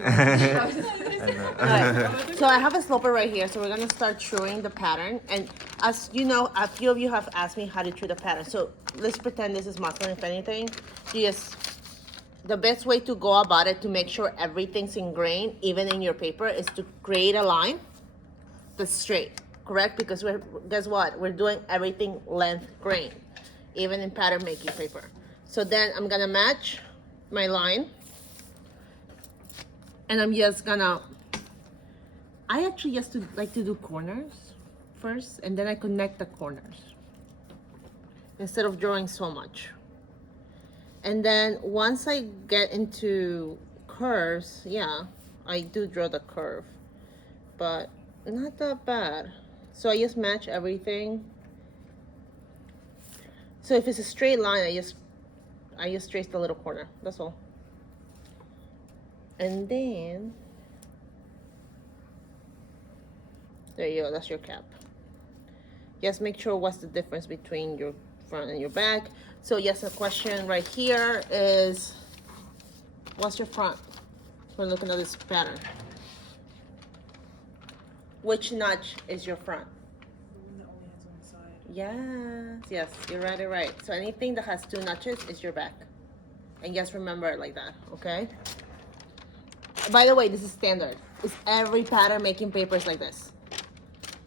Alright, so I have a sloper right here, so we're gonna start drawing the pattern. And as you know, a few of you have asked me how to draw the pattern. So let's pretend this is muslin, if anything. Just the best way to go about it to make sure everything's ingrained, even in your paper, is to create a line that's straight, correct? Because guess what? We're doing everything length grain, even in pattern making paper. So then I'm gonna match my line. And I'm just gonna, I actually just like to do corners first, and then I connect the corners instead of drawing so much. And then once I get into curves, yeah, I do draw the curve, but not that bad. So I just match everything. So if it's a straight line, I just trace the little corner, that's all. And then, there you go, that's your cap. Just make sure what's the difference between your front and your back. So yes, a question right here is, what's your front? We're looking at this pattern. Which notch is your front? The one that only has one side. Yes, you're right. So anything that has two notches is your back. And just remember it like that, okay? By the way, this is standard. It's every pattern making papers like this.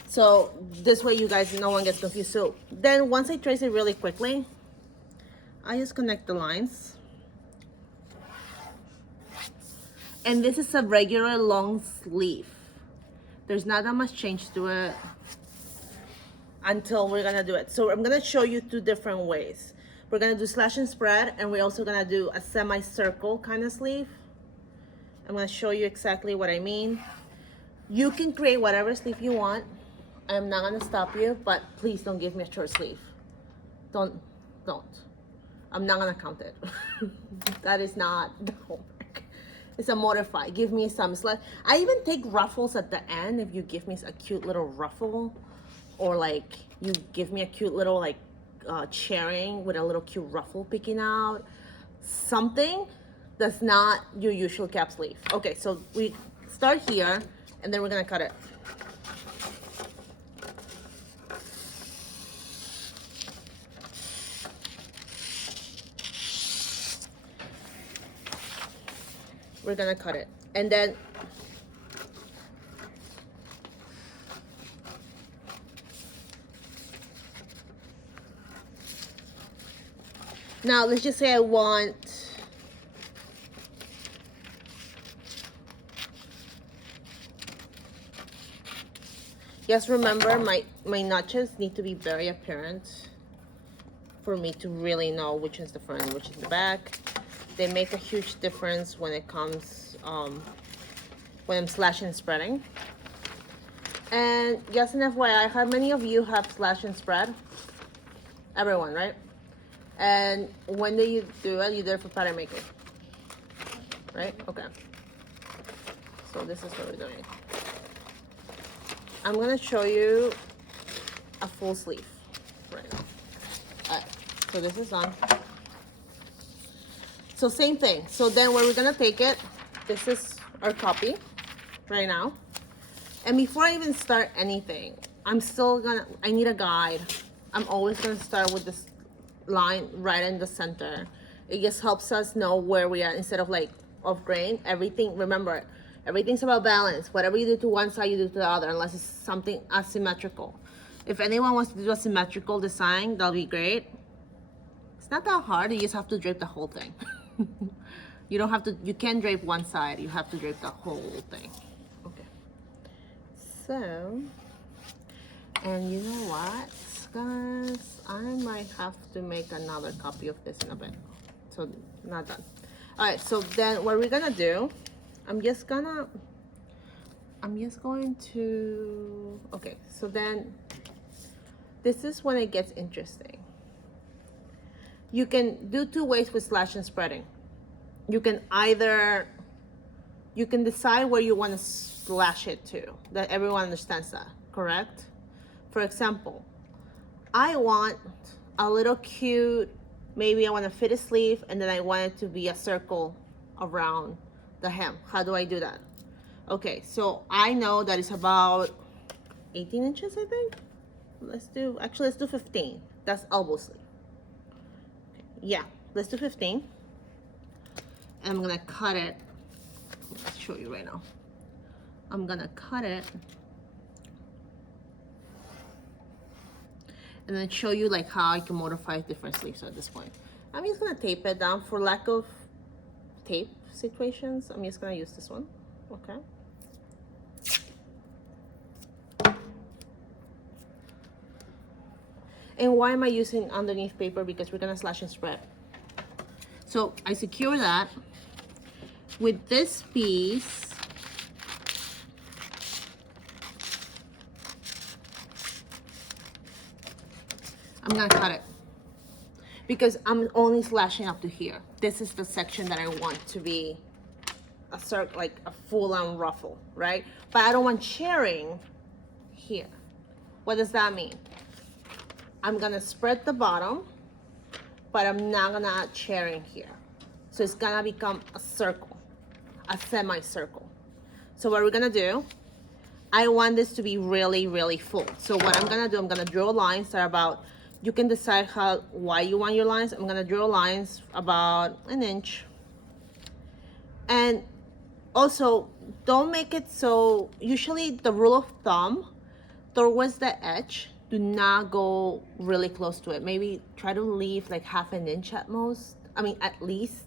So this way you guys, no one gets confused. So then once I trace it really quickly, I just connect the lines. And this is a regular long sleeve. There's not that much change to it until we're gonna do it. So I'm gonna show you two different ways. We're gonna do slash and spread, and we're also gonna do a semicircle kind of sleeve. I'm gonna show you exactly what I mean. You can create whatever sleeve you want. I'm not gonna stop you, but please don't give me a short sleeve. Don't. I'm not gonna count it. That is not the homework. It's a modify. Give me some slash. I even take ruffles at the end if you give me a cute little ruffle, or like you give me a cute little like shirring with a little cute ruffle picking out. Something that's not your usual cap sleeve. Okay, so we start here and then we're gonna cut it. We're gonna cut it. And then now let's just say I want just remember my notches need to be very apparent for me to really know which is the front and which is the back. They make a huge difference when it comes when I'm slashing and spreading. And just an FYI, how many of you have slash and spread? Everyone, right? And when do you do it? You do it for pattern making, right? Okay. So this is what we're doing. I'm gonna show you a full sleeve right now. All right, so this is on. So same thing. So then where we're gonna take it, this is our copy right now. And before I even start anything, I need a guide. I'm always gonna start with this line right in the center. It just helps us know where we are instead of like off grain. Everything, remember, everything's about balance. Whatever you do to one side, you do to the other, unless it's something asymmetrical. If anyone wants to do a symmetrical design, that'll be great. It's not that hard. You just have to drape the whole thing. You don't have to, you can't drape one side. You have to drape the whole thing. Okay. So, and you know what, guys? I might have to make another copy of this in a bit. So, not done. All right, so then what we're gonna do, I'm just going to, okay, so then this is when it gets interesting. You can do two ways with slash and spreading. You can decide where you want to slash it to, that everyone understands that, correct? For example, I want a little cute, maybe I want to fit a sleeve and then I want it to be a circle around the hem. How do I do that? Okay, so I know that it's about 18 inches, I think. Let's do 15. That's elbow sleeve. Yeah, let's do 15. And I'm gonna cut it. Let's show you right now. I'm gonna cut it and then show you like how I can modify different sleeves at this point. I'm just gonna tape it down for lack of tape situations. I'm just gonna use this one, okay? And why am I using underneath paper? Because we're gonna slash and spread. So I secure that with this piece. I'm gonna cut it because I'm only slashing up to here. This is the section that I want to be a circle, like a full-on ruffle, right? But I don't want shirring here. What does that mean? I'm gonna spread the bottom, but I'm not gonna add shirring here. So it's gonna become a circle, a semicircle. So what we're gonna do, I want this to be really, really full. So what I'm gonna do, I'm gonna draw lines that are about, you can decide how wide you want your lines. I'm gonna draw lines about an inch. And also, don't make it so, usually the rule of thumb, towards the edge, do not go really close to it. Maybe try to leave like half an inch at most. I mean, at least.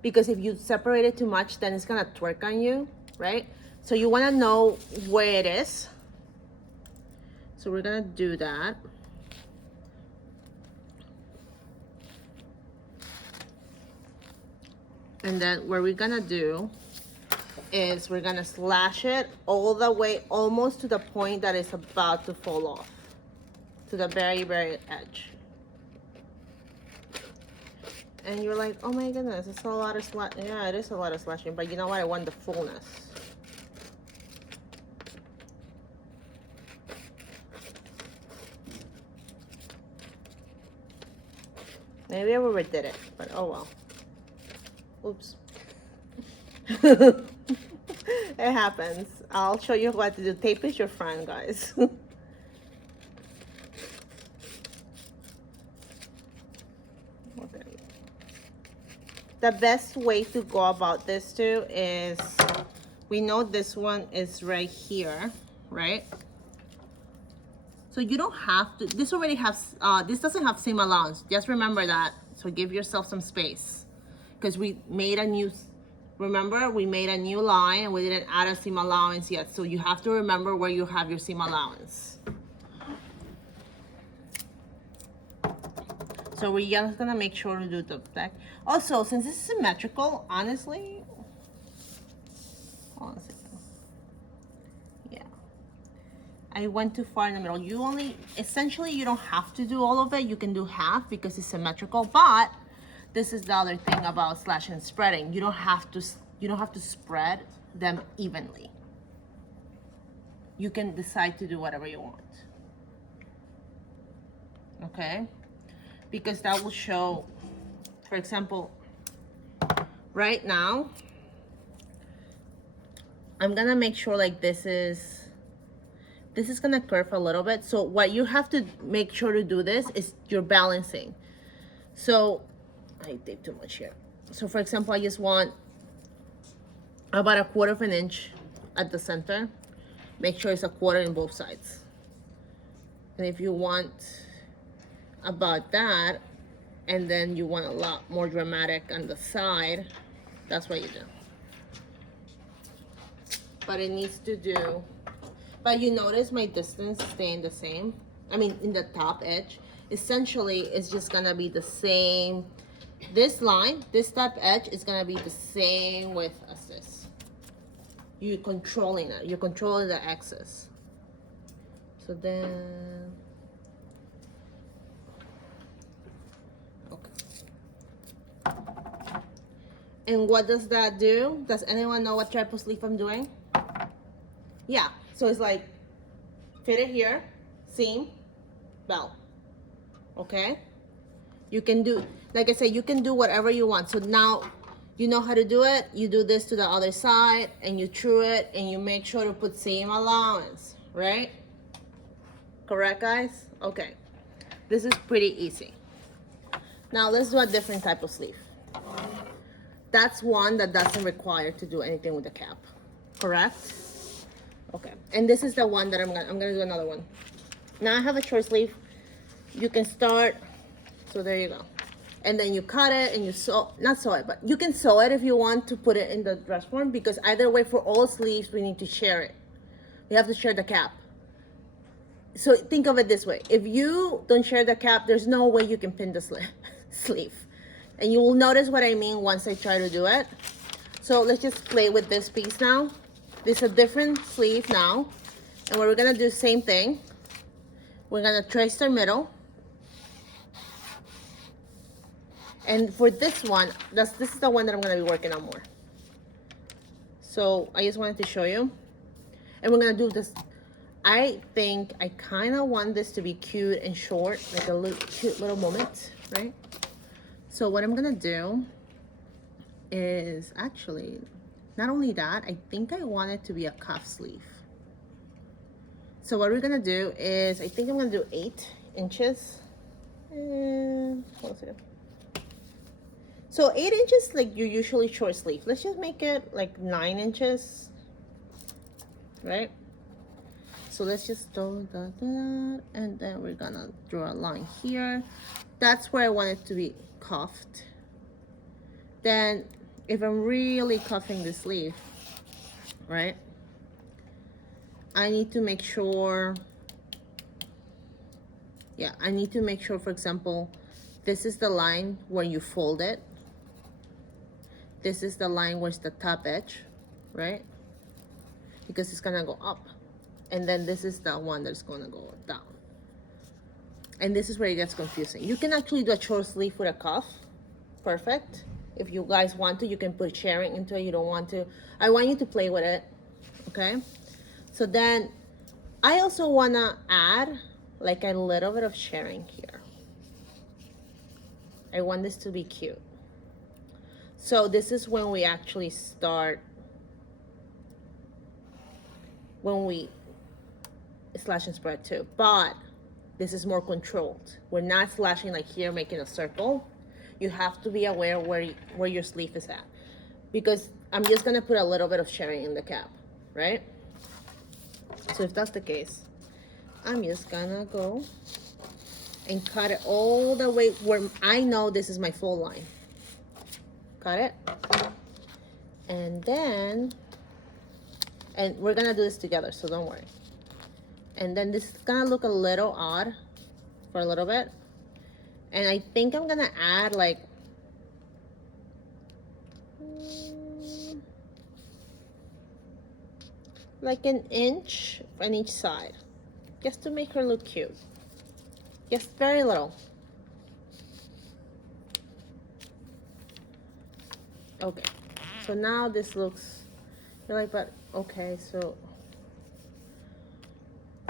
Because if you separate it too much, then it's gonna twerk on you, right? So you wanna know where it is. So we're gonna do that. And then what we're gonna do is we're gonna slash it all the way almost to the point that it's about to fall off, to the very, very edge. And you're like, oh my goodness, it's a lot of slashing. Yeah, it is a lot of slashing, but you know what? I want the fullness. Maybe I overdid it, but oh well. Oops. It happens. I'll show you what to do. Tape is your friend, guys. Okay. The best way to go about this too is, we know this one is right here, right? So you don't have to, this already has, this doesn't have seam allowance. Just remember that. So give yourself some space. Because we made a new, remember, we made a new line and we didn't add a seam allowance yet. So you have to remember where you have your seam allowance. So we're just gonna make sure to do the back. Also, since this is symmetrical, honestly, hold on a second. Yeah. I went too far in the middle. You only, essentially you don't have to do all of it. You can do half because it's symmetrical, but this is the other thing about slash and spreading. You don't have to spread them evenly. You can decide to do whatever you want. Okay? Because that will show, for example, right now, I'm gonna make sure like this is gonna curve a little bit. So what you have to make sure to do this is you're balancing. So I did too much here. So for example, I just want about 1/4 of an inch at the center. Make sure it's 1/4 in both sides. And if you want about that, and then you want a lot more dramatic on the side, that's what you do. But it needs to do, but you notice my distance staying the same. I mean, in the top edge, essentially it's just gonna be the same. This line, this top edge is gonna be the same width as this. You're controlling it, you're controlling the axis. So then, and what does that do? Does anyone know what triple sleeve I'm doing? Yeah, so it's like, fit it here, seam, bell, okay? You can do, like I said, you can do whatever you want. So now You know how to do it. You do this to the other side and you true it and you make sure to put seam allowance, right? Correct, guys? Okay. This is pretty easy. Now let's do a different type of sleeve. That's one that doesn't require to do anything with the cap, correct? Okay, and this is the one that I'm gonna do another one. Now I have a short sleeve. You can start, so there you go. And then you cut it and you sew, not sew it, but you can sew it if you want to put it in the dress form, because either way for all sleeves, we need to share it. We have to share the cap. So think of it this way. If you don't share the cap, there's no way you can pin the sleeve. And you will notice what I mean once I try to do it. So let's just play with this piece now. This is a different sleeve now. And we're gonna do the same thing. We're gonna trace the middle. And for this one, this is the one that I'm gonna be working on more. So I just wanted to show you. And we're gonna do this. I think I kind of want this to be cute and short, like a little cute little moment, right? So what I'm gonna do is actually, not only that, I think I want it to be a cuff sleeve. So what we're gonna do is, I think I'm gonna do 8 inches. And hold on a second. So 8 inches, like your usually short sleeve. Let's just make it like 9 inches, right? So let's just do that, and then we're gonna draw a line here. That's where I want it to be cuffed. Then if I'm really cuffing the sleeve, right, I need to make sure, yeah, I need to make sure, for example, this is the line where you fold it. This is the line where's the top edge, right? Because it's gonna go up. And then this is the one that's gonna go down. And this is where it gets confusing. You can actually do a short sleeve with a cuff. Perfect. If you guys want to, you can put shirring into it. You don't want to. I want you to play with it, okay? So then, I also wanna add like a little bit of shirring here. I want this to be cute. So this is when we actually start, when we slash and spread too, but this is more controlled. We're not slashing like here, making a circle. You have to be aware where your sleeve is at, because I'm just gonna put a little bit of shirring in the cap, right? So if that's the case, I'm just gonna go and cut it all the way where I know this is my full line. Cut it, and then, and we're gonna do this together, so don't worry. And then this is gonna look a little odd for a little bit. And I think I'm gonna add like, an inch on each side, just to make her look cute. Just very little. Okay, so now this looks, you're like, but okay, so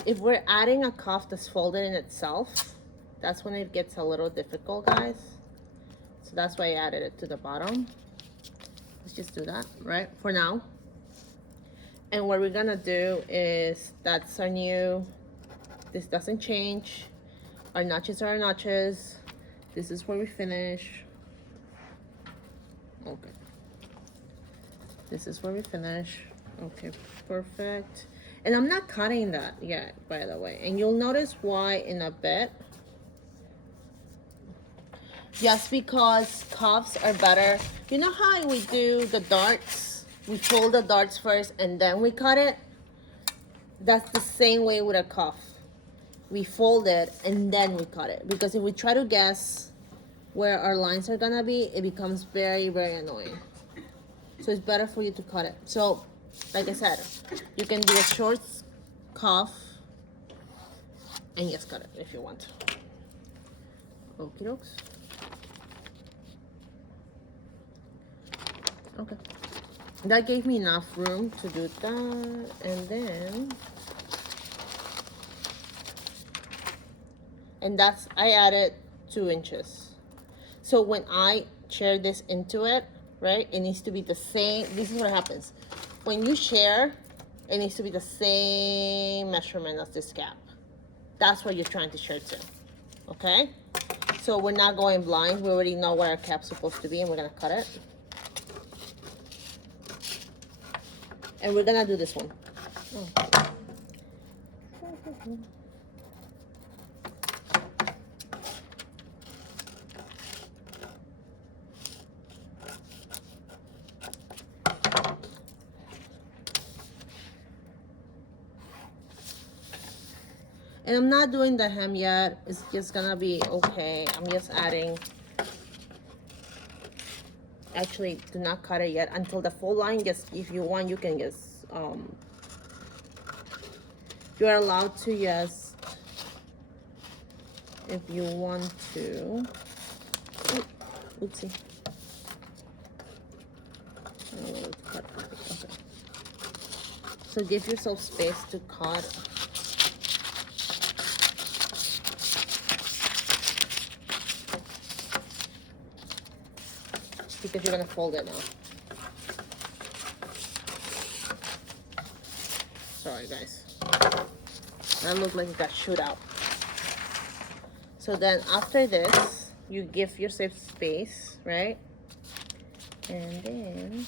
if we're adding a cuff that's folded in itself, that's when it gets a little difficult, guys. So that's why I added it to the bottom. Let's just do that, right, for now. And what we're gonna do is, that's our new, this doesn't change. Our notches are our notches. This is where we finish. Okay. This is where we finish. Okay, perfect. And I'm not cutting that yet, by the way. And you'll notice why in a bit. Just because cuffs are better. You know how we do the darts? We fold the darts first and then we cut it? That's the same way with a cuff. We fold it and then we cut it. Because if we try to guess where our lines are gonna be, it becomes very, very annoying. So it's better for you to cut it. So, like I said, you can do a short cuff and just cut it if you want. Okie dokes. Okay. That gave me enough room to do that. And then, I added 2 inches. So when I share this into it, right? It needs to be the same. This is what happens. When you share, it needs to be the same measurement as this cap. That's what you're trying to share to, okay? So we're not going blind. We already know where our cap's supposed to be, and we're gonna cut it. And we're gonna do this one. Oh. And I'm not doing the hem yet. It's just gonna be okay. I'm just adding. Actually, do not cut it yet until the full line. Just if you want, you can just you're allowed to just, if you want to. Oopsie. I don't know what to cut. Okay. So give yourself space to cut. Because you're gonna fold it now. Sorry guys. That looked like it got shoot out. So then after this, you give yourself space, right? And then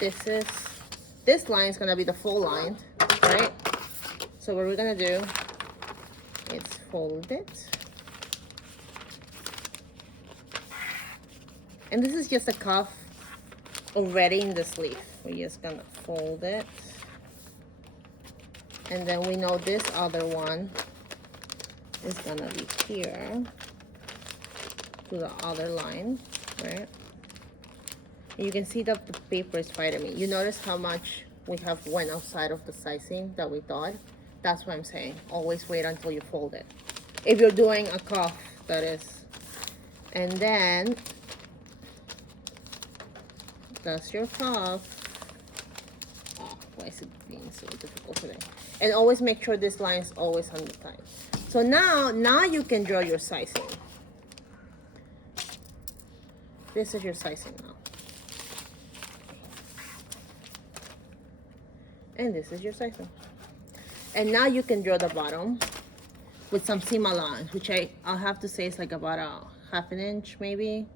this line is gonna be the full line, right? So what we're gonna do is fold it. And this is just a cuff already in the sleeve. We're just gonna fold it. And then we know this other one is gonna be here to the other line, right? And you can see that the paper is fighting me. You notice how much we have went outside of the sizing that we thought? That's what I'm saying. Always wait until you fold it. If you're doing a cuff, that is. And then that's your cuff. Oh, why is it being so difficult today? And always make sure this line is always on the time. So now you can draw your sizing. This is your sizing now. And this is your sizing. And now you can draw the bottom with some seam allowance, which I'll have to say is like about a ½ inch maybe.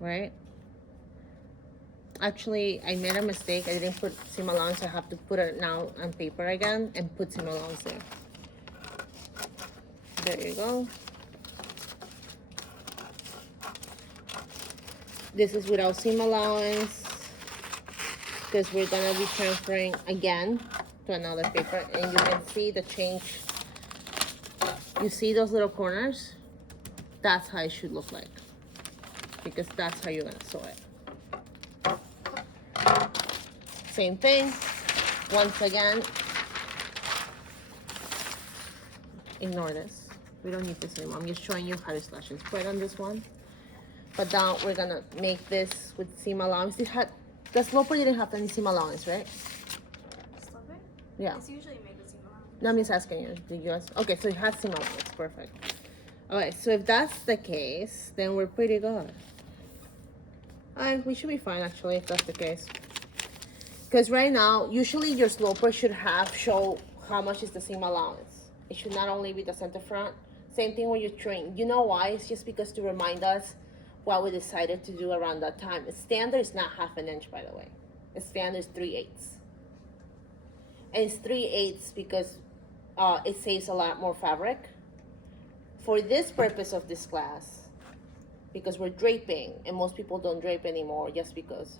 Right? Actually, I made a mistake. I didn't put seam allowance. I have to put it now on paper again and put seam allowance there. There you go. This is without seam allowance because we're gonna be transferring again to another paper, and you can see the change. You see those little corners? That's how it should look like, because that's how you're gonna sew it. Same thing. Once again, ignore this. We don't need this anymore. I'm just showing you how to slash and spread on this one. But now we're gonna make this with seam allowance. The sloper didn't have any seam allowance, right? Sloper? Yeah. It's usually made with seam allowance. No, I'm just asking you. Did you ask? Okay, so it has seam allowance. Perfect. Okay, so if that's the case, then we're pretty good. We should be fine actually if that's the case. Because right now, usually your sloper should show how much is the seam allowance. It should not only be the center front. Same thing when you're trim. You know why? It's just because to remind us what we decided to do around that time. Standard is not ½ inch, by the way. Standard is 3/8. And it's 3/8 because it saves a lot more fabric. For this purpose of this class, because we're draping, and most people don't drape anymore just because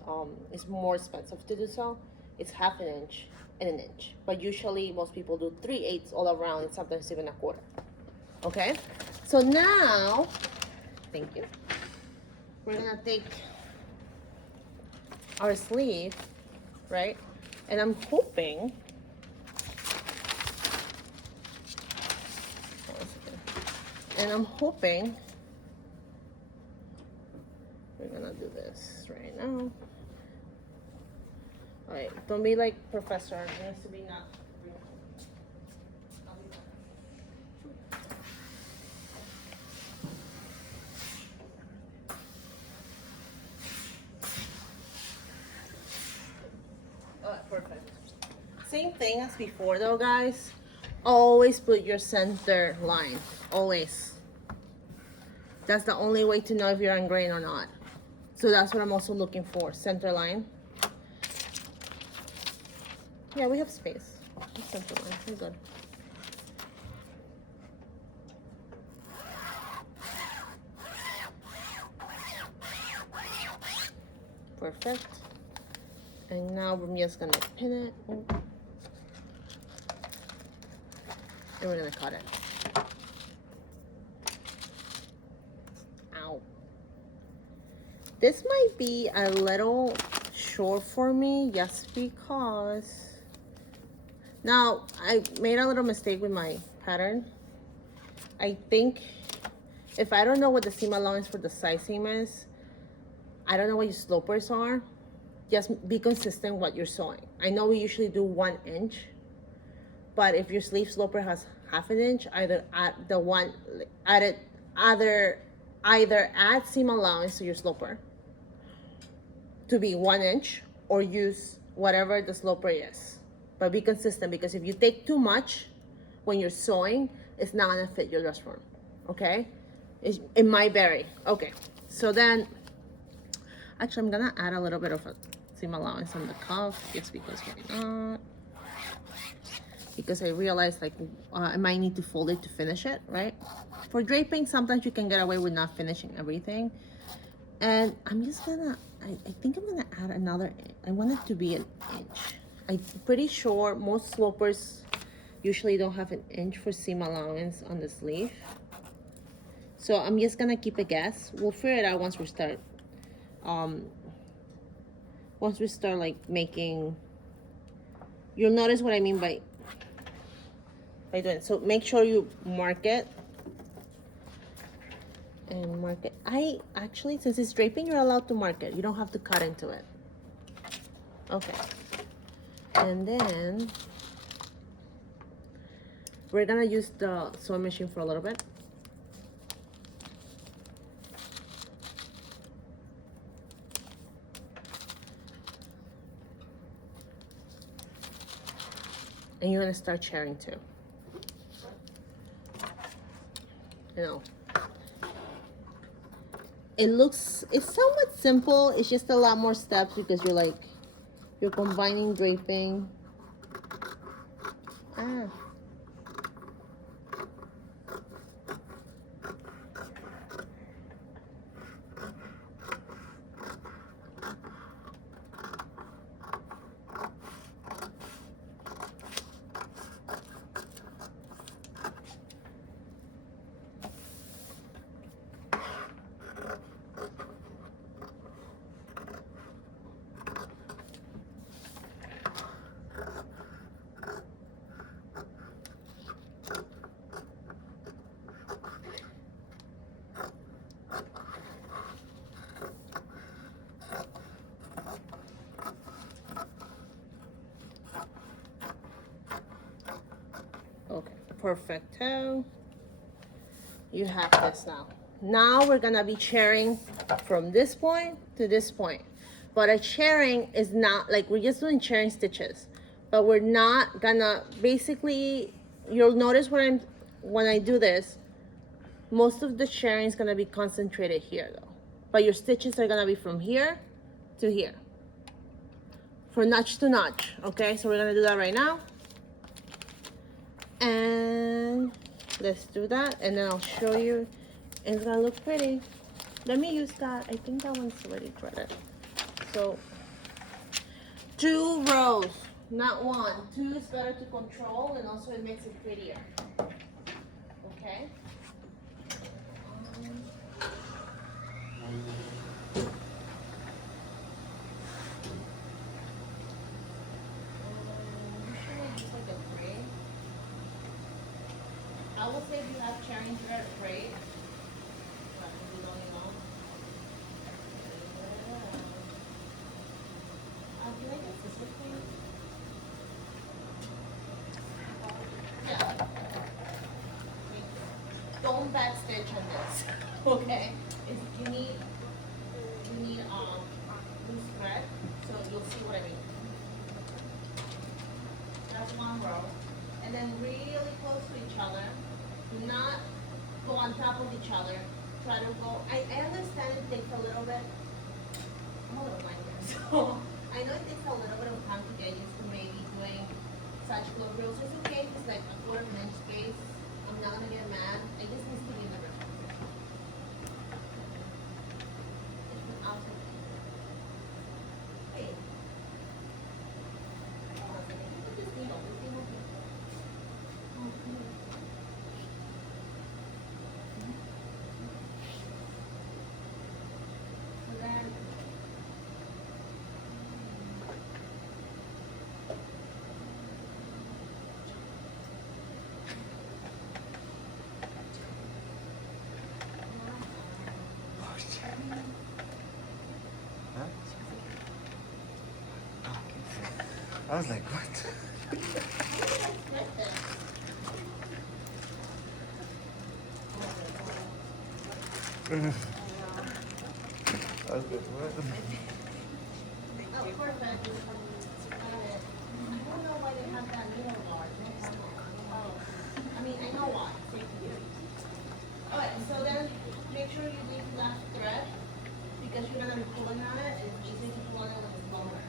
it's more expensive to do so, it's ½ inch and 1 inch. But usually most people do 3/8 all around, and sometimes even 1/4. Okay? So now, thank you. We're gonna take our sleeve, right? And I'm hoping, we're gonna do this right now. All right, don't be like Professor. It needs to be not. Same thing as before though, guys. Always put your center line. Always. That's the only way to know if you're on grain or not. So that's what I'm also looking for. Center line. Yeah, we have space. Center line. We're good. Perfect. And now we're just gonna pin it. Oh. And we're gonna cut it. Ow. This might be a little short for me just because. Now, I made a little mistake with my pattern. I think if I don't know what the seam allowance for the side seam is, I don't know what your slopers are, just be consistent what you're sewing. I know we usually do 1 inch, but if your sleeve sloper has ½ inch, either add seam allowance to your sloper to be 1 inch or use whatever the sloper is. But be consistent, because if you take too much when you're sewing, it's not gonna fit your dress form, okay? It might vary. Okay, so then, actually I'm gonna add a little bit of a seam allowance on the cuff, just because why not? Because I realized like I might need to fold it to finish it, right? For draping, sometimes you can get away with not finishing everything. And I'm just gonna, I think I'm gonna add another, I want it to be 1 inch. I'm pretty sure most slopers usually don't have 1 inch for seam allowance on the sleeve. So I'm just gonna keep a guess. We'll figure it out once we start like making. You'll notice what I mean by doing it. So make sure you mark it. And mark it. I actually, since it's draping, you're allowed to mark it. You don't have to cut into it. Okay. And then we're gonna use the sewing machine for a little bit. And you're gonna start shirring too. You know, it's somewhat simple. It's just a lot more steps because you're combining draping. Okay, perfecto. You have this now. Now we're gonna be shirring from this point to this point. But a shirring is not like we're just doing shirring stitches. But we're not gonna, basically, you'll notice when I do this, most of the shirring is gonna be concentrated here though. But your stitches are gonna be from here to here. From notch to notch, okay? So we're gonna do that right now. And let's do that, and then I'll show you. And it's gonna look pretty. Let me use that. I think that one's already threaded. So 2 rows, not 1. 2 is better to control, and also it makes it prettier. Okay. I will say if you have shirring thread, great. But if you don't, you know. Can I get this with me? Yeah. Don't backstitch on this. Okay. If you need loose thread, so you'll see what I mean. close to each other. Do not go on top of each other. Try to go. I understand it takes a little bit. I'm a little blank here, so I know it takes a little bit of time to get used to maybe doing such close reels. Just in case it's like a quarter of an inch space, I'm not gonna get mad. I just need to be in the rhythm. Hey. Hold on a second. Look at this needle. This needle here. Oh, cool. So then. Huh? I was like, what? I was like, what? Oh, perfect. Got it. I don't know why they have that needle guard. No problem. Oh, I mean, I know why. Alright, so then make sure you leave that thread because you're gonna be pulling on it. It's easy to pull on it when it's longer.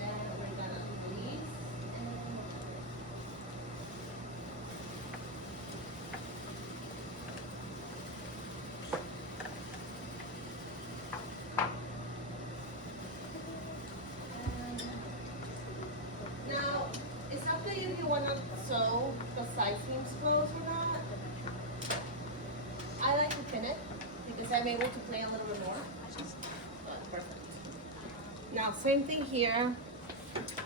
Then we're gonna release and now, it's up to you if you want to sew the side seams closed or not. I like to pin it because I'm able to play a little bit more. But perfect. Now, same thing here.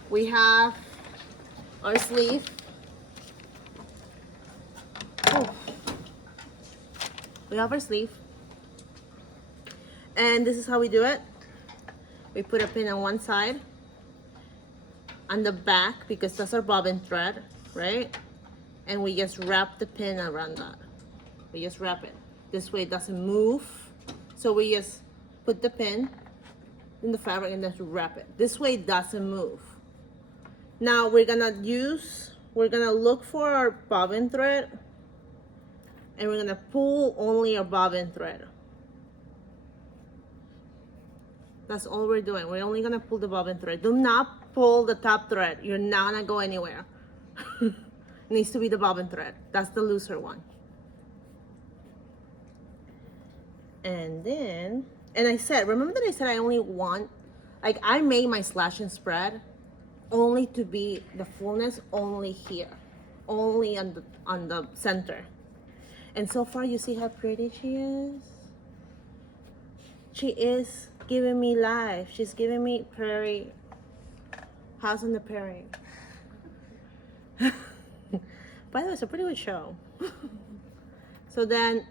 We have our sleeve. Oh. We have our sleeve. And this is how we do it. We put a pin on one side, on the back, because that's our bobbin thread, right? And we just wrap the pin around that. We just wrap it. This way it doesn't move. So we just put the pin in the fabric and then wrap it. This way it doesn't move. Now we're gonna look for our bobbin thread and we're gonna pull only our bobbin thread. That's all we're doing. We're only gonna pull the bobbin thread. Do not pull the top thread. You're not gonna go anywhere. It needs to be the bobbin thread. That's the looser one. And then, and I said, remember that I said I only want, like I made my slash and spread only to be the fullness only here, only on the center. And so far, you see how pretty she is? She is giving me life. She's giving me prairie, house on the prairie. By the way, it's a pretty good show. So then,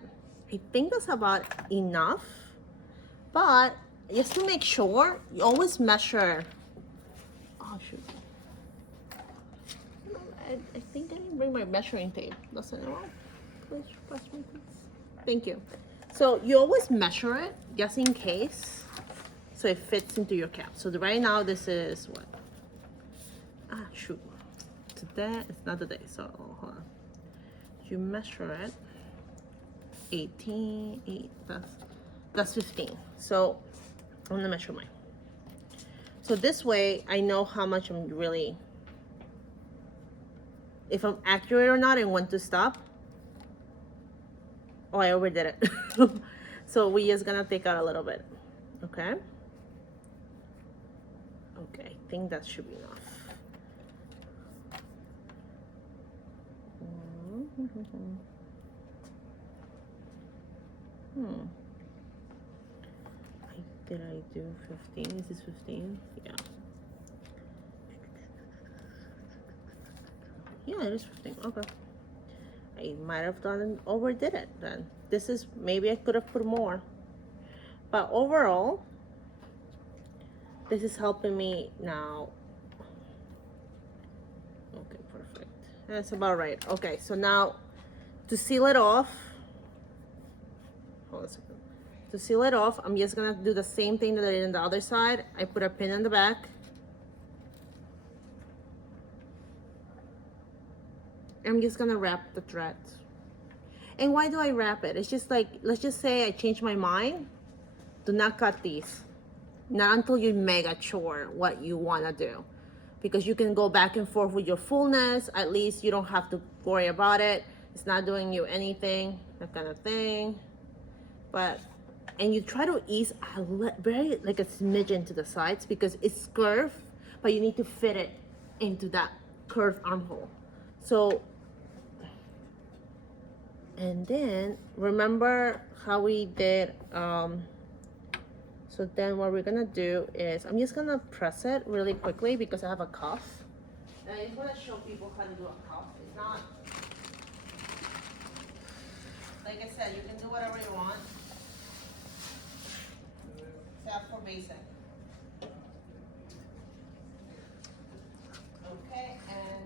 I think that's about enough. But just to make sure, you always measure. Oh shoot. I think I didn't bring my measuring tape. That's it wrong. Please pass me, please. Thank you. So you always measure it just in case, so it fits into your cap. So right now this is what? Ah shoot. Today it's not the day. So hold on. You measure it. 18, 8. That's 15. So I'm gonna measure mine. So this way I know how much I'm really, if I'm accurate or not and when to stop. Oh, I overdid it. So we just gonna take out a little bit. Okay. Okay, I think that should be enough. Did I do 15? Is this 15? Yeah. Yeah, it is 15. Okay. I might have overdid it then. This is, maybe I could have put more. But overall, this is helping me now. Okay, perfect. That's about right. Okay, so now to seal it off, hold on a second. To seal it off, I'm just gonna do the same thing that I did on the other side. I put a pin in the back. I'm just gonna wrap the thread. And why do I wrap it? It's just like, let's just say I change my mind. Do not cut these. Not until you're mega sure what you wanna do. Because you can go back and forth with your fullness. At least you don't have to worry about it. It's not doing you anything, that kind of thing. But, and you try to ease very like a smidgen to the sides because it's curved, but you need to fit it into that curved armhole. So, and then remember how we did, so then what we're gonna do is, I'm just gonna press it really quickly because I have a cuff. And I just wanna show people how to do a cuff. It's not, like I said, you can do whatever you want. Except for basic. Okay, and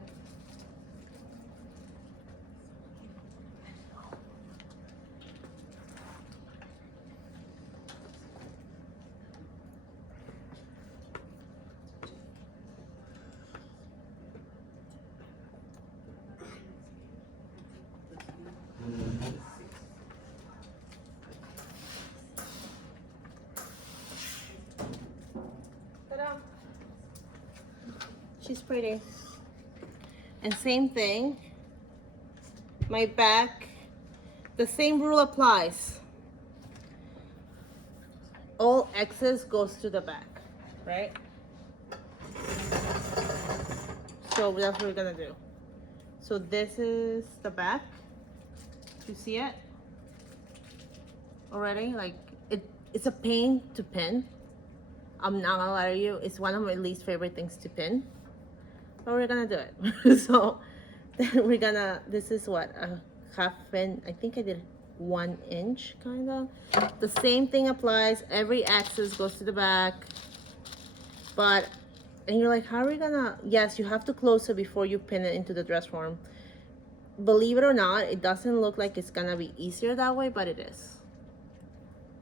ta-da. She's pretty. And same thing, my back, the same rule applies. All excess goes to the back, right? So that's what we're gonna do. So this is the back. You see it already? Like it's a pain to pin. I'm not gonna lie to you, it's one of my least favorite things to pin. But we're gonna do it. So then we're gonna, this is what, a half inch, I think I did 1 inch kind of. The same thing applies, every axis goes to the back. But, and you're like, how are we gonna, yes, you have to close it before you pin it into the dress form. Believe it or not, it doesn't look like it's gonna be easier that way, but it is.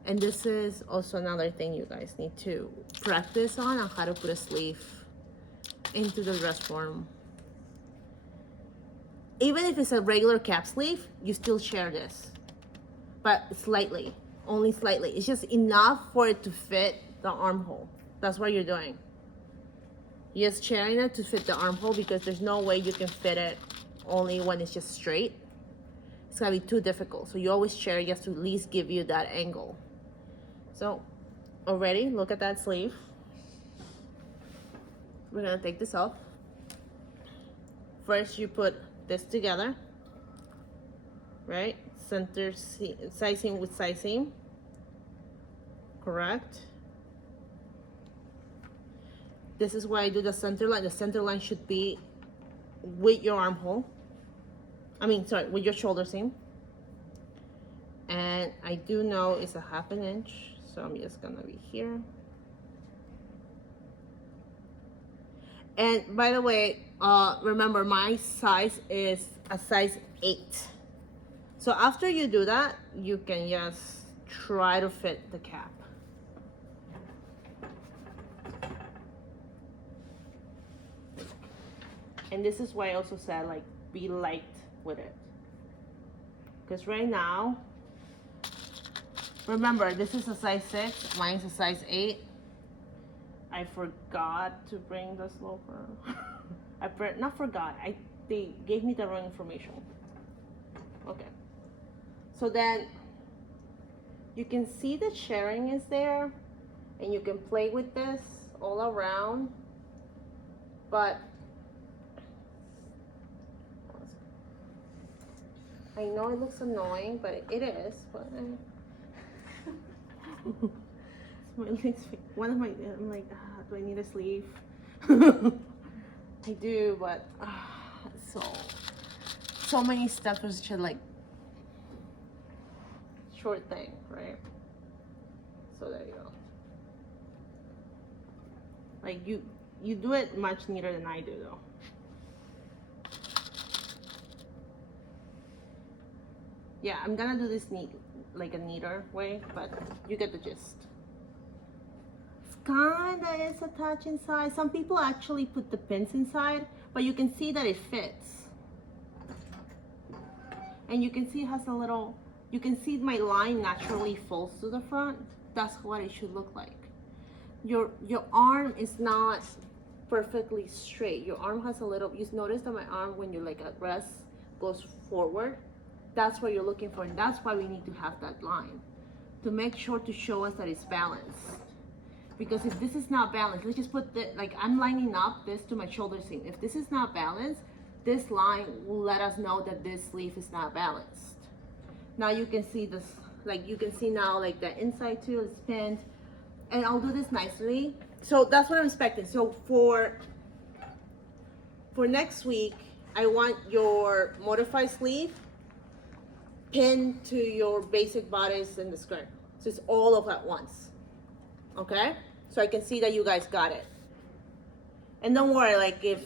And this is also another thing you guys need to practice on how to put a sleeve into the dress form. Even if it's a regular cap sleeve, you still share this, but slightly, only slightly. It's just enough for it to fit the armhole. That's what you're doing. You're just sharing it to fit the armhole because there's no way you can fit it only when it's just straight. It's gonna be too difficult. So you always share just to at least give you that angle. So already, look at that sleeve. We're gonna take this off. First you put this together, right? Center side seam with side seam, correct? This is where I do the center line. The center line should be with your armhole. I mean, sorry, with your shoulder seam. And I do know it's a half an inch, so I'm just gonna be here. And by the way, remember my size is a size 8. So after you do that, you can just try to fit the cap. And this is why I also said, like, be light with it. Because right now, remember, this is a size 6, mine's a size 8. I forgot to bring the sloper. Not forgot, they gave me the wrong information. Okay. So then, you can see the shirring is there, and you can play with this all around, but I know it looks annoying, but it is, but one of my, I'm like, do I need a sleeve? I do, but so many steps was just like short thing, right? So there you go. Like you do it much neater than I do though. Yeah, I'm gonna do this neat, like a neater way, but you get the gist. Kinda is attached inside. Some people actually put the pins inside, but you can see that it fits. And you can see it has a little, you can see my line naturally folds to the front. That's what it should look like. Your arm is not perfectly straight. Your arm has a little, you notice that my arm, when you're like at rest, goes forward. That's what you're looking for, and that's why we need to have that line, to make sure to show us that it's balanced. Because if this is not balanced, let's just put the, like I'm lining up this to my shoulder seam. If this is not balanced, this line will let us know that this sleeve is not balanced. Now you can see this, like you can see now like the inside too is pinned, and I'll do this nicely. So that's what I'm expecting. So for next week, I want your modified sleeve pinned to your basic bodice and the skirt. So it's all of at once, okay? So I can see that you guys got it. And don't worry, like if,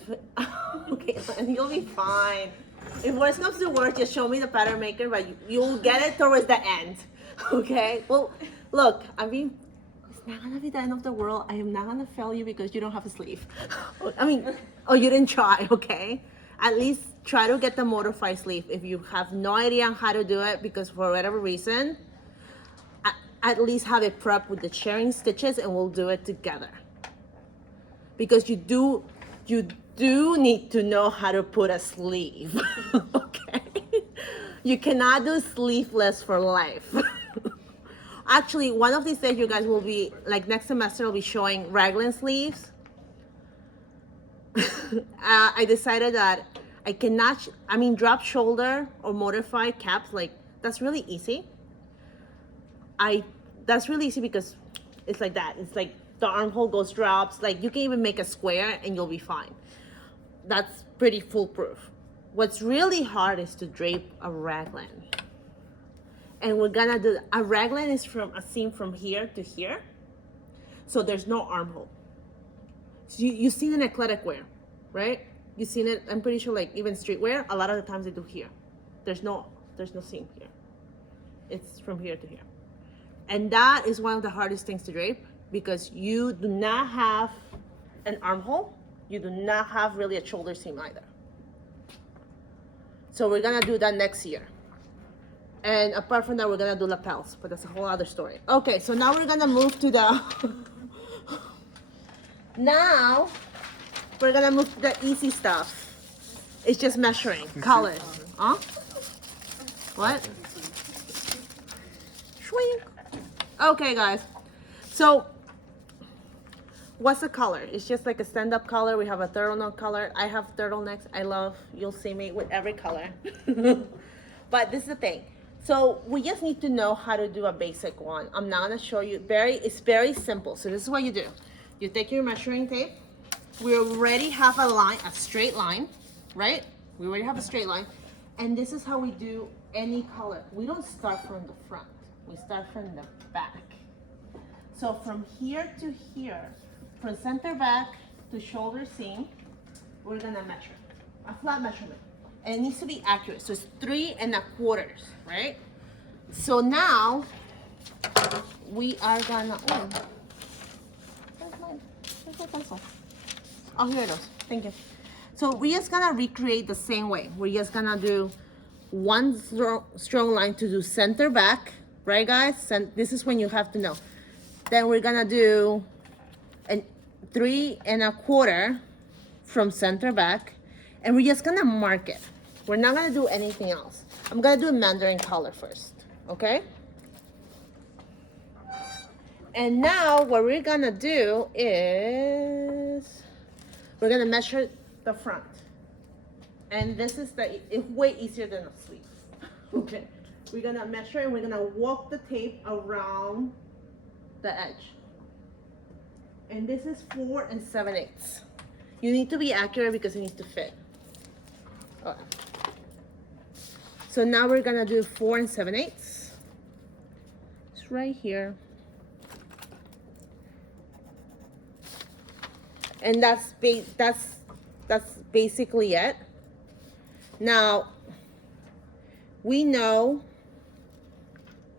okay, you'll be fine. If worst comes to worst, just show me the pattern maker, but you'll get it towards the end, okay? Well, look, I mean, it's not gonna be the end of the world. I am not gonna fail you because you don't have a sleeve. I mean, oh, you didn't try, okay? At least try to get the modified sleeve. If you have no idea on how to do it because for whatever reason, at least have it prepped with the shirring stitches and we'll do it together. Because you do need to know how to put a sleeve, okay? You cannot do sleeveless for life. Actually, one of these days you guys will be, like next semester, will be showing raglan sleeves. I decided that I cannot, drop shoulder or modified caps, like that's really easy. That's really easy because it's like that. It's like the armhole goes drops, like you can even make a square and you'll be fine. That's pretty foolproof. What's really hard is to drape a raglan. And we're gonna do, a raglan is from a seam from here to here. So there's no armhole. So you've seen an athletic wear, right? You've seen it, I'm pretty sure like even streetwear, a lot of the times they do here. There's no seam here. It's from here to here. And that is one of the hardest things to drape because you do not have an armhole. You do not have really a shoulder seam either. So we're gonna do that next year. And apart from that, we're gonna do lapels, but that's a whole other story. Okay, so now we're gonna move to the, now we're gonna move to the easy stuff. It's just measuring, colors. Huh? What? Swing. Okay, guys. So, what's the color? It's just like a stand-up color. We have a turtleneck color. I have turtlenecks. I love, you'll see me with every color. But this is the thing. So we just need to know how to do a basic one. I'm not gonna show you, it's very simple. So this is what you do. You take your measuring tape. We already have a line, a straight line, right? We already have a straight line. And this is how we do any color. We don't start from the front. We start from the back. So from here to here, from center back to shoulder seam, we're gonna measure, a flat measurement. And it needs to be accurate. So it's 3 1/4, right? So now we are gonna, oh, where's my pencil? Oh, here it is, thank you. So we're just gonna recreate the same way. We're just gonna do one strong line to do center back, right guys? And this is when you have to know. Then we're gonna do a 3 1/4 from center back, and we're just gonna mark it. We're not gonna do anything else. I'm gonna do a mandarin color first, okay? And now what we're gonna do is we're gonna measure the front. And this is it's way easier than a sleeve. Okay. We're gonna measure and we're gonna walk the tape around the edge. And this is 4 7/8. You need to be accurate because it needs to fit. Okay. So now we're gonna do 4 7/8. It's right here. And that's basically it. Now, we know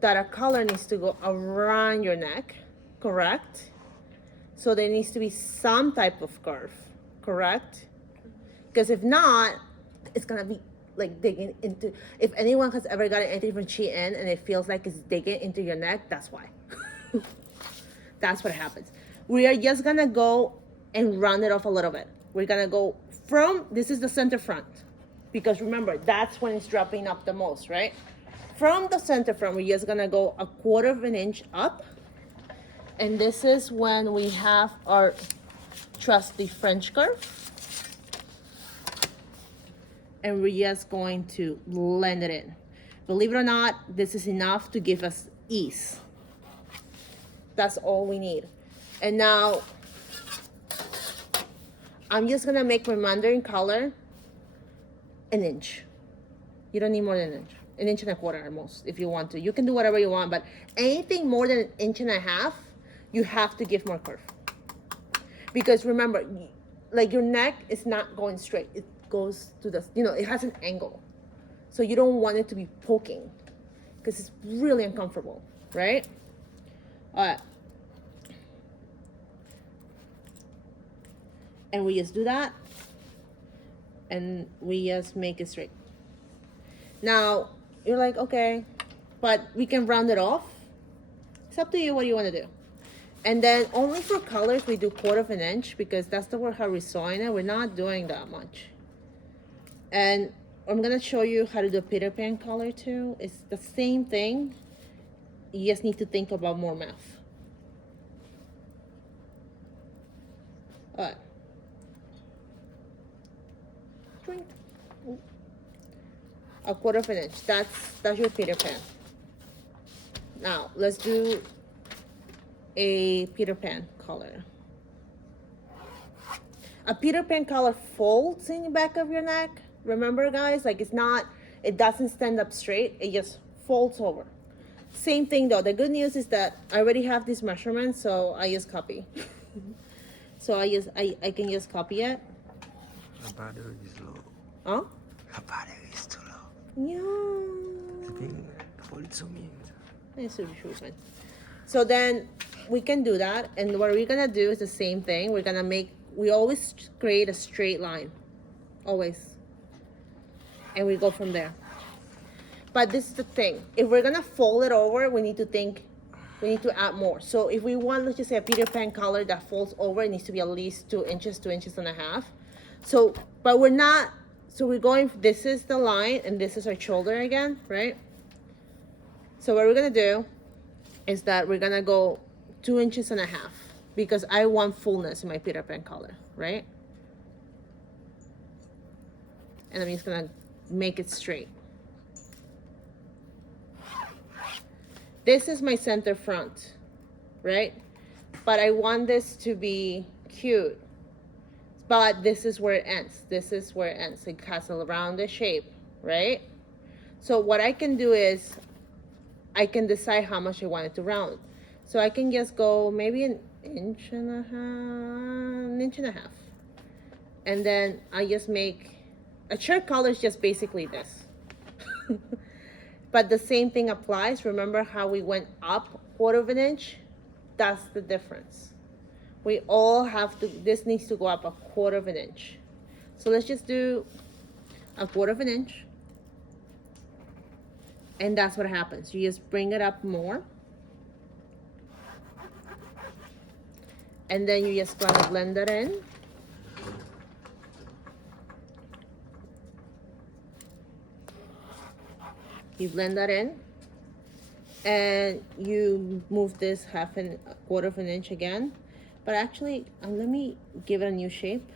that a collar needs to go around your neck, correct? So there needs to be some type of curve, correct? Because if not, it's gonna be like digging into, if anyone has ever gotten anything from Shein and it feels like it's digging into your neck, that's why. That's what happens. We are just gonna go and round it off a little bit. We're gonna go from, this is the center front, because remember, that's when it's dropping up the most, right? From the center front, we're just gonna go 1/4 of an inch up. And this is when we have our trusty French curve. And we're just going to blend it in. Believe it or not, this is enough to give us ease. That's all we need. And now, I'm just gonna make my Mandarin color 1 inch. You don't need more than 1 inch and a quarter at most, if you want to. You can do whatever you want, but anything more than 1.5 inches, you have to give more curve. Because remember, like your neck is not going straight. It goes to the, it has an angle. So you don't want it to be poking because it's really uncomfortable, right? All right. And we just do that. And we just make it straight. Now, you're like, okay, but we can round it off. It's up to you what you want to do. And then only for colors, we do 1/4 of an inch because that's the word how we're sewing it. We're not doing that much. And I'm gonna show you how to do Peter Pan color too. It's the same thing. You just need to think about more math. All right. Drink. 1/4 of an inch. That's your Peter Pan. Now let's do a Peter Pan color. A Peter Pan color folds in the back of your neck. Remember, guys, like it doesn't stand up straight. It just folds over. Same thing though. The good news is that I already have these measurements, so I just copy. So I can just copy it. The battery is low. Oh? The battery is too low. Yeah. Deswegen voll zu mir. So then we can do that, and what we're gonna do is the same thing. We always create a straight line, always, and we go from there. But this is the thing: if we're gonna fold it over, we need to add more. So if we want, let's just say, a Peter Pan color that folds over, it needs to be at least 2 inches, 2.5 inches. So, but we're not. So we're going. This is the line, and this is our shoulder again, right? So what we're gonna do is that we're gonna go 2.5 inches because I want fullness in my Peter Pan color, right? And I'm just gonna make it straight. This is my center front, right? But I want this to be cute. But this is where it ends. This is where it ends. It has a rounded shape, right? So what I can do is I can decide how much I want it to round. So I can just go maybe 1.5 inches, 1.5 inches. And then I just make, a shirt collar is just basically this. But the same thing applies. Remember how we went up 1/4 of an inch? That's the difference. We all have to, this needs to go up 1/4 of an inch. So let's just do 1/4 of an inch. And that's what happens. You just bring it up more. And then you just gonna blend it in. You blend that in. And you move this 1/4 of an inch again. But actually, let me give it a new shape.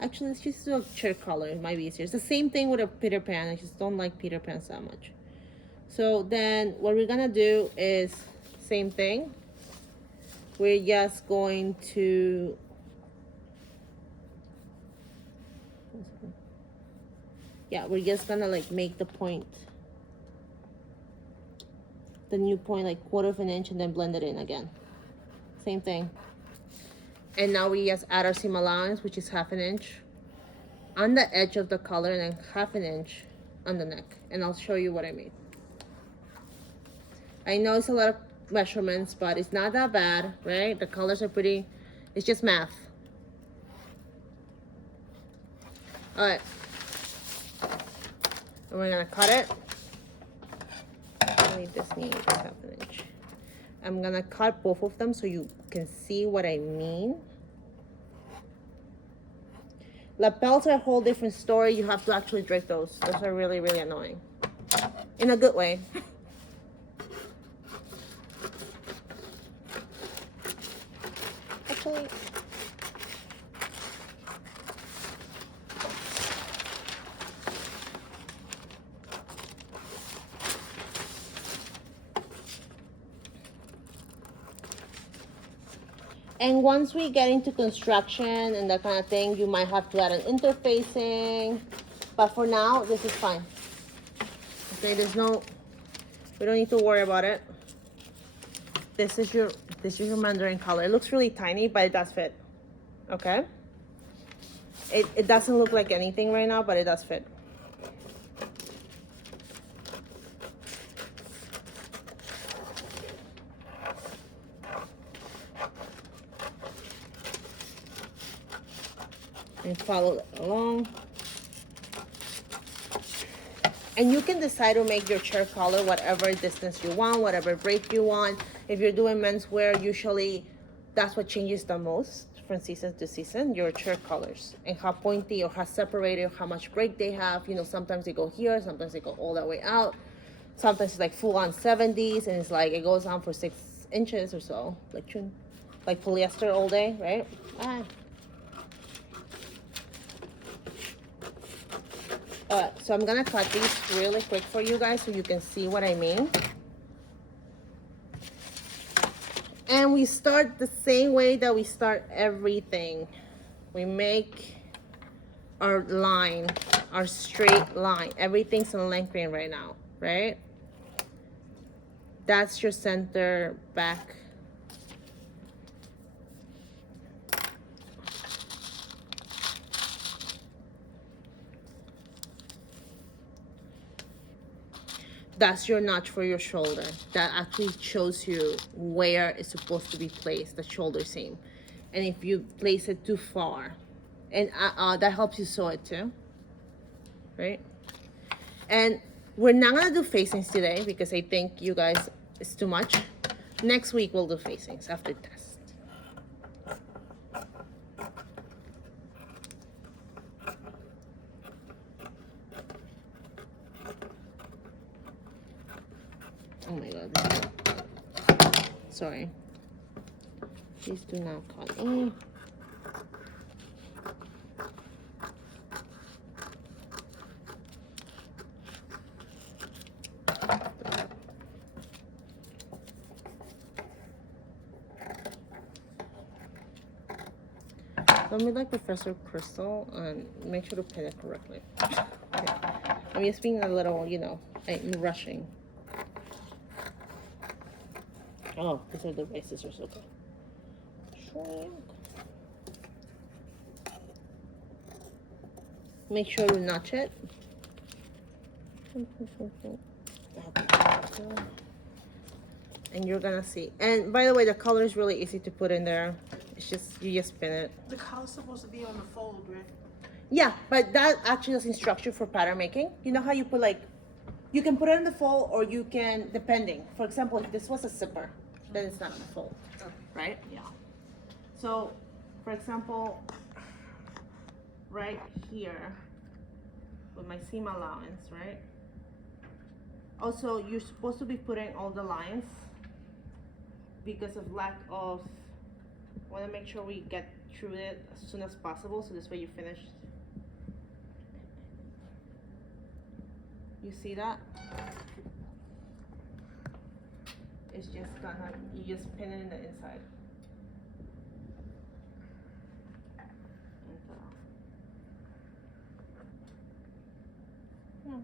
Actually, let's just do a shirt color. It might be easier. It's the same thing with a Peter Pan. I just don't like Peter Pans that much. So then what we're gonna do is same thing. We're just going to we're just gonna like make the point, the new point, like 1/4 of an inch, and then blend it in again. Same thing. And now we just add our seam allowance, which is 1/2 inch on the edge of the collar, and then 1/2 inch on the neck. And I'll show you what I made. I know it's a lot of measurements, but it's not that bad, right? The colors are pretty, it's just math. All right. And we're gonna cut it. This needs 1/2 inch. I'm gonna cut both of them so you can see what I mean. Lapels are a whole different story. You have to actually drape those. Those are really, really annoying. In a good way. Actually, and once we get into construction and that kind of thing, you might have to add an interfacing. But for now, this is fine. Okay, we don't need to worry about it. This is your mandarin color. It looks really tiny, but it does fit. Okay? It doesn't look like anything right now, but it does fit. And follow along. And you can decide to make your chair collar whatever distance you want, whatever break you want. If you're doing menswear, usually that's what changes the most from season to season, your chair colors and how pointy or how separated or how much break they have. You know, sometimes they go here, sometimes they go all the way out. Sometimes it's like full on 70s and it's like it goes on for 6 inches or so, like polyester all day, right? So I'm gonna cut these really quick for you guys so you can see what I mean. And we start the same way that we start everything. We make our line, our straight line. Everything's in length grain right now, right? That's your center back. That's your notch for your shoulder. That actually shows you where it's supposed to be placed, the shoulder seam. And if you place it too far, and that helps you sew it too, right? And we're not gonna do facings today because I think you guys, it's too much. Next week we'll do facings after test. Oh my god. Sorry. Please do not cut me. Let me like Professor Crystal and make sure to pin it correctly. Okay. I'm just being a little, you know, I'm rushing. Oh, these are the right scissors, okay. Shrink. Make sure to notch it. And you're gonna see. And by the way, the color is really easy to put in there. It's just, you just spin it. The color's supposed to be on the fold, right? Yeah, but that actually is instruction for pattern making. You know how you put like, you can put it in the fold or you can, depending. For example, if this was a zipper, then it's not in the fold, right? Yeah. So, for example, right here, with my seam allowance, right? Also, you're supposed to be putting all the lines because of lack of, want to make sure we get through it as soon as possible, so this way you finish. You see that? It's just gonna, you just pin it in the inside. And, yeah.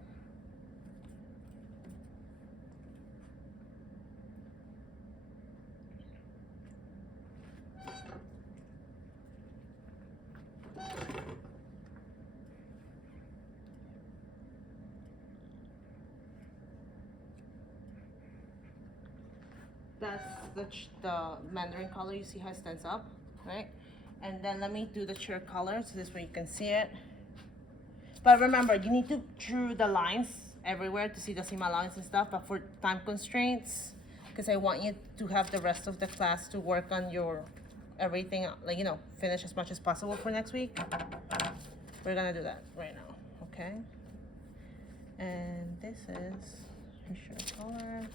That's the mandarin color. You see how it stands up, right? And then let me do the chair color so this way you can see it. But remember, you need to draw the lines everywhere to see the seam allowance and stuff, but for time constraints, because I want you to have the rest of the class to work on your everything, like, you know, finish as much as possible for next week. We're gonna do that right now, okay? And this is your shirt color.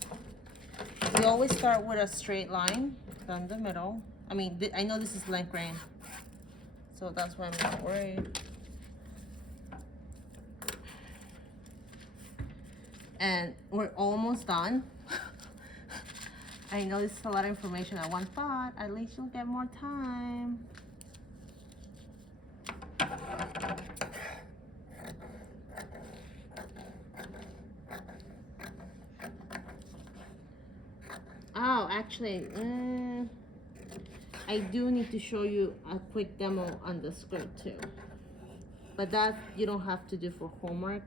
We always start with a straight line down the middle. I mean, I know this is length grain, so that's why I'm not worried. And we're almost done. I know this is a lot of information at one thought. At least you'll get more time. Oh, actually, I do need to show you a quick demo on the skirt too. But that you don't have to do for homework.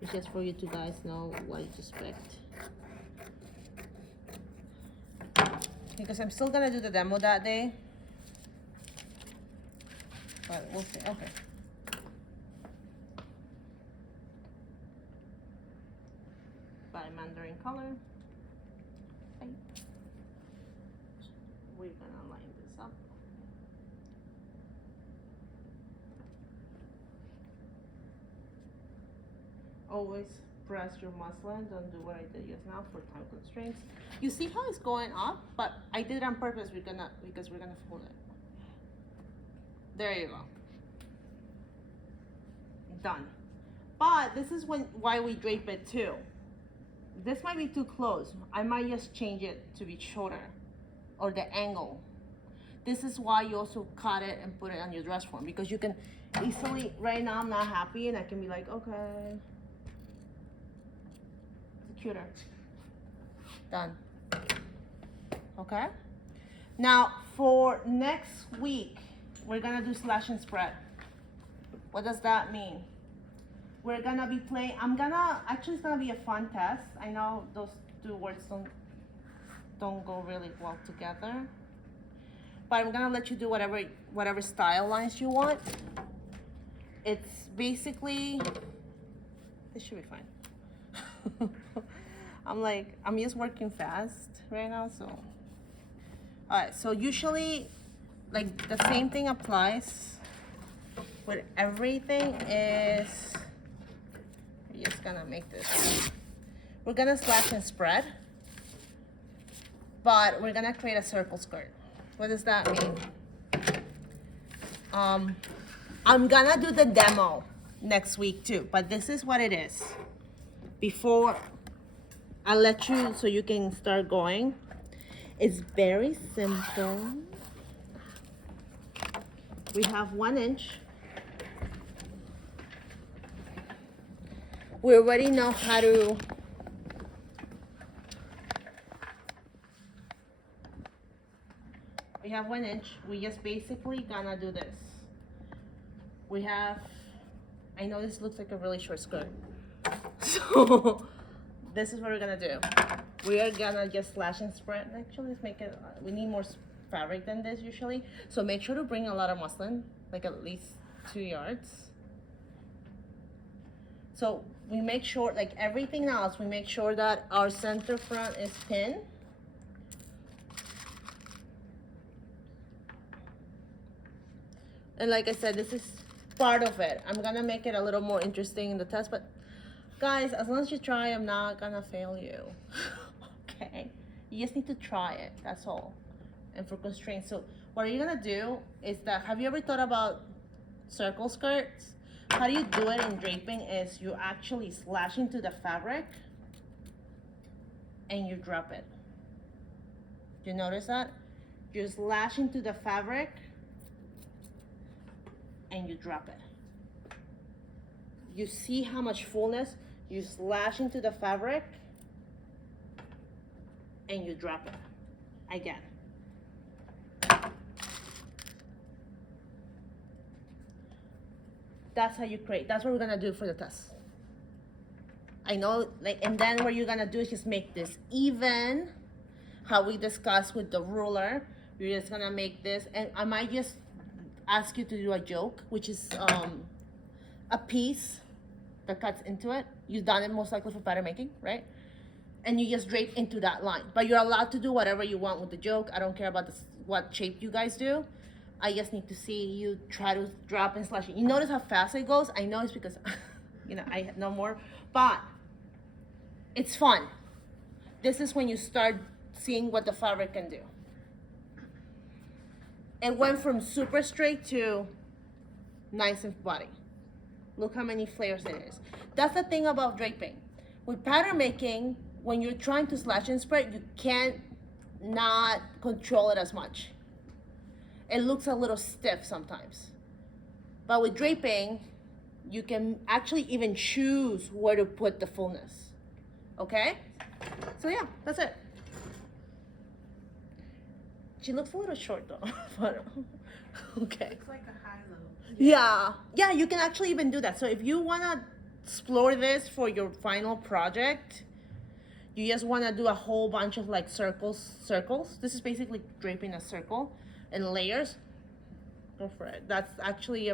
It's just for you to guys know what to expect. Because I'm still gonna do the demo that day. But we'll see. Okay. By Mandarin color. Okay. We're gonna line this up. Always press your muslin, don't do what I did just now for time constraints. You see how it's going up, but I did it on purpose. Because we're gonna fold it. There you go. Done. But this is why we drape it too. This might be too close. I might just change it to be shorter, or the angle. This is why you also cut it and put it on your dress form, because you can easily, right now I'm not happy and I can be like, okay. Cuter. Done. Okay. Now for next week, we're gonna do slash and spread. What does that mean? We're gonna be playing. Actually, it's gonna be a fun test. I know those two words don't go really well together, but I'm gonna let you do whatever style lines you want. It's basically, this should be fine. I'm just working fast right now, so. All right, so usually, like, the same thing applies with everything. Is, we're just gonna make this. We're gonna slash and spread, but we're gonna create a circle skirt. What does that mean? I'm gonna do the demo next week too, but this is what it is. Before I'll let you, so you can start going. It's very simple. We have 1 inch. We already know how to we have 1 inch. We just basically gonna do this. We have, I know this looks like a really short skirt. So this is what we're gonna do. We are gonna just slash and spread. Actually, let's make it, we need more fabric than this usually. So make sure to bring a lot of muslin, like at least 2 yards. So we make sure, like everything else, we make sure that our center front is pinned. And like I said, this is part of it. I'm gonna make it a little more interesting in the test, but guys, as long as you try, I'm not gonna fail you. Okay? You just need to try it, that's all. And for constraints, so what you're gonna do is that, have you ever thought about circle skirts? How do you do it in draping is you actually slash into the fabric and you drop it. Do you notice that? You slash into the fabric and you drop it. You see how much fullness? You slash into the fabric and you drop it again. That's how you create. That's what we're gonna do for the test. I know, like, and then what you're gonna do is just make this even, how we discussed with the ruler. You're just gonna make this, and I might just ask you to do a joke, which is a piece that cuts into it. You've done it most likely for pattern making, right? And you just drape into that line. But you're allowed to do whatever you want with the yoke. I don't care about this, what shape you guys do. I just need to see you try to drop and slash it. You notice how fast it goes? I know it's because, you know, I know more, but it's fun. This is when you start seeing what the fabric can do. It went from super straight to nice and body. Look how many flares it is. That's the thing about draping. With pattern making, when you're trying to slash and spread, you can't not control it as much. It looks a little stiff sometimes. But with draping, you can actually even choose where to put the fullness. Okay? So yeah, that's it. She looks a little short though. But, okay. It's like a high low. Yeah. Yeah, you can actually even do that. So if you want to explore this for your final project, you just want to do a whole bunch of like circles. This is basically draping a circle in layers. Go for it. That's actually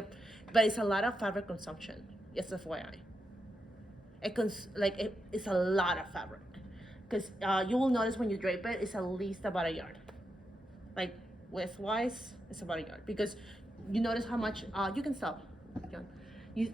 but it's a lot of fabric consumption. Just FYI. It's a lot of fabric. Because you will notice when you drape it, it's at least about a yard. Like width-wise, it's about a yard. Because you notice how much, you can stop, John. You